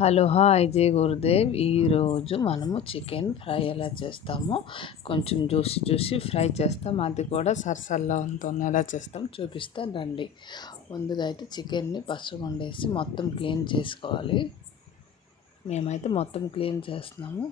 Hello hi జై గురుదేవ్. ఈరోజు మనము చికెన్ ఫ్రై ఎలా చేస్తామో కొంచెం జ్యూసీ ఫ్రై చేస్తాం. అది కూడా సరసల్లాతో ఎలా చేస్తాం చూపిస్తాను రండి. ముందుగా అయితే చికెన్ని పసుపు వండేసి మొత్తం క్లీన్ చేసుకోవాలి. మేమైతే మొత్తం క్లీన్ చేస్తున్నాము.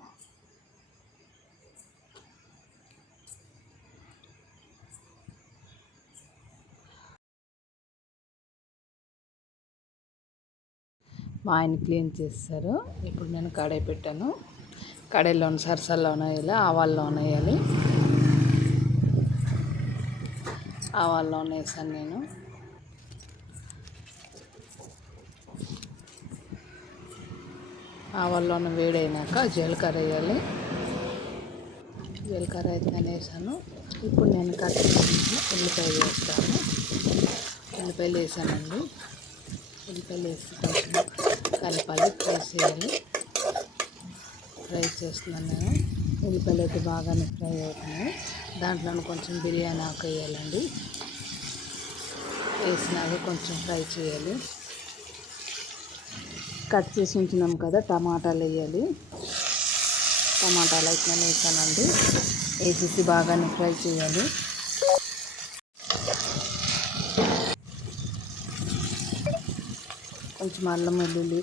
మా ఆయన క్లీన్ చేస్తారు. ఇప్పుడు నేను కడాయి పెట్టాను. కడాయిలోని సరసల్లోనే వేయాలి, ఆవాల్లోనే వేయాలి. ఆవాల్లోనే వేసాను నేను. ఆవాల్లోనే వేడైనాక జీలకర్ర వేయాలి. జీలకర్ర అయితే నేను వేసాను. ఇప్పుడు నేను కట్ చేసిన ఉల్లిపాయలు వేస్తాను. ఉల్లిపాయలు వేసానండి. ఉల్లిపాయలు వేసి కొంచెం కలపాలి, ఫ్రై చేయాలి. ఫ్రై చేస్తున్నాను నేను. ఉల్లిపాయలు అయితే బాగానే ఫ్రై అవుతున్నాయి. దాంట్లో కొంచెం బిర్యానీ ఆకు వేయాలండి. వేసినాక కొంచెం ఫ్రై చేయాలి. కట్ చేసి ఉంచినాం కదా, టమాటాలు వేయాలి. టమాటాలు అయితే నేను వేసానండి. వేసేసి బాగానే ఫ్రై చేయాలి. కొంచెం అల్లం వెల్లుల్లి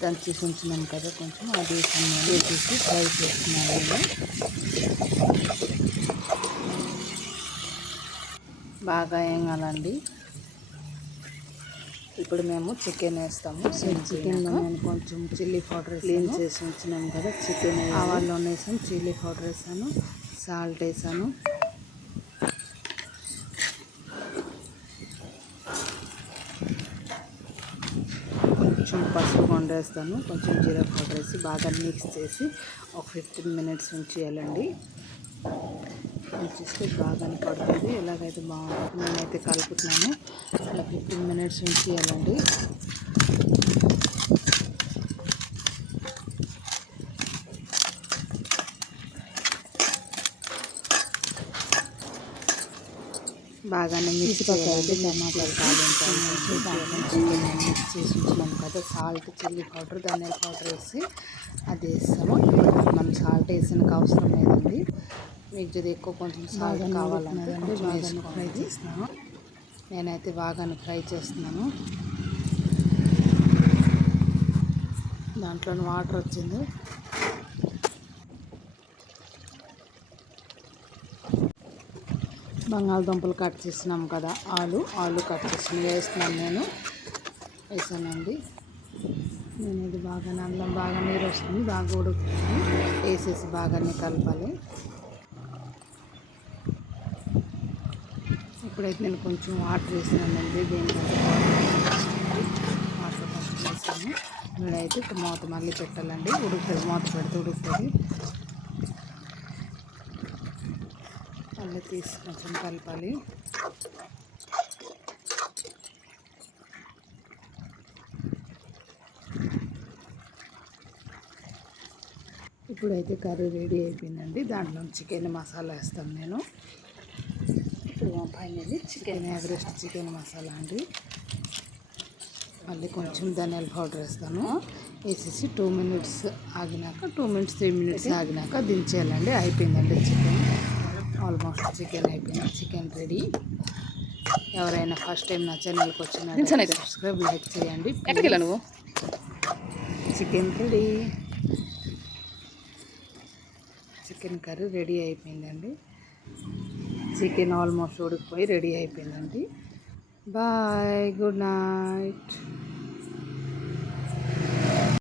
దంచేసి ఉంచినాం కదా, కొంచెం అది వేసేసి ఫ్రై చేస్తున్నాను. బాగా వేయాలండి. ఇప్పుడు మేము చికెన్ వేస్తాము. చికెన్లో నేను కొంచెం చిల్లీ పౌడర్ క్లీన్ చేసి ఉంచినాం కదా, చికెన్ ఆవాల్లో వేసాను, చిల్లీ పౌడర్ వేసాను, సాల్ట్ వేసాను. కొంచెం పసుపు వండేస్తాను, కొంచెం జీరా పౌడర్ వేసి బాగా మిక్స్ చేసి ఒక 15 minutes ఉంచేయాలండి. ఉంచేస్తే బాగానే పడుతుంది. ఎలాగైతే బాగుంటుంది. నేనైతే కలుపుతున్నాను. అలా 15 minutes ఉంచేయాలండి. బాగానే మిక్స్ చేయాలండి. టమాటాలు చికెన్ మిక్స్ చేసి ఉంచినాం కదా, సాల్ట్, చిల్లీ పౌడర్, ధనియాల పౌడర్ వేసి అది వేస్తాము. మనం సాల్ట్ వేసిన అవసరం లేదండి. మీకు ఇది ఎక్కువ కొంచెం సాల్ట్ కావాలంటే బాగానే ఫ్రై చేస్తున్నాను. నేనైతే బాగానే ఫ్రై చేస్తున్నాను. దాంట్లో వాటర్ వచ్చింది. బంగాళదుంపలు కట్ చేసినాం కదా, ఆలు కట్ చేసిన వేస్తున్నాను నేను. వేసానండి. నేను ఇది బాగానే అల్లం బాగా నీరు వస్తుంది, బాగా ఉడుకుతుంది. వేసేసి బాగానే కలపాలి. ఇప్పుడైతే నేను కొంచెం వాటర్ వేసినానండి. దేనికంటే వాటర్ కొంచెం వేసాను. ఇప్పుడైతే మూత మళ్ళీ పెట్టాలండి. ఉడుకుతుంది, మూత పెడితే ఉడుకుతుంది. మళ్ళీ తీసి కొంచెం కలపాలి. ఇప్పుడైతే కర్రీ రెడీ అయిపోయిందండి. దాంట్లో చికెన్ మసాలా వేస్తాను నేను. ఇప్పుడు finally chicken Everest chicken masala అండి. మళ్ళీ కొంచెం ధనియాల పౌడర్ వేస్తాను. వేసేసి 2 minutes ఆగినాక 2 minutes 3 minutes ఆగినాక దించేయాలండి. అయిపోయిందండి చికెన్. ఆల్మోస్ట్ చికెన్ అయిపోయింది. Chicken ready. ఎవరైనా ఫస్ట్ టైం నా ఛానల్కి వచ్చిన సబ్స్క్రైబ్, లైక్ చేయండి. నువ్వు chicken ready. Chicken curry ready అయిపోయిందండి. చికెన్ ఆల్మోస్ట్ ఉడికిపోయి రెడీ అయిపోయిందండి. Bye, good night.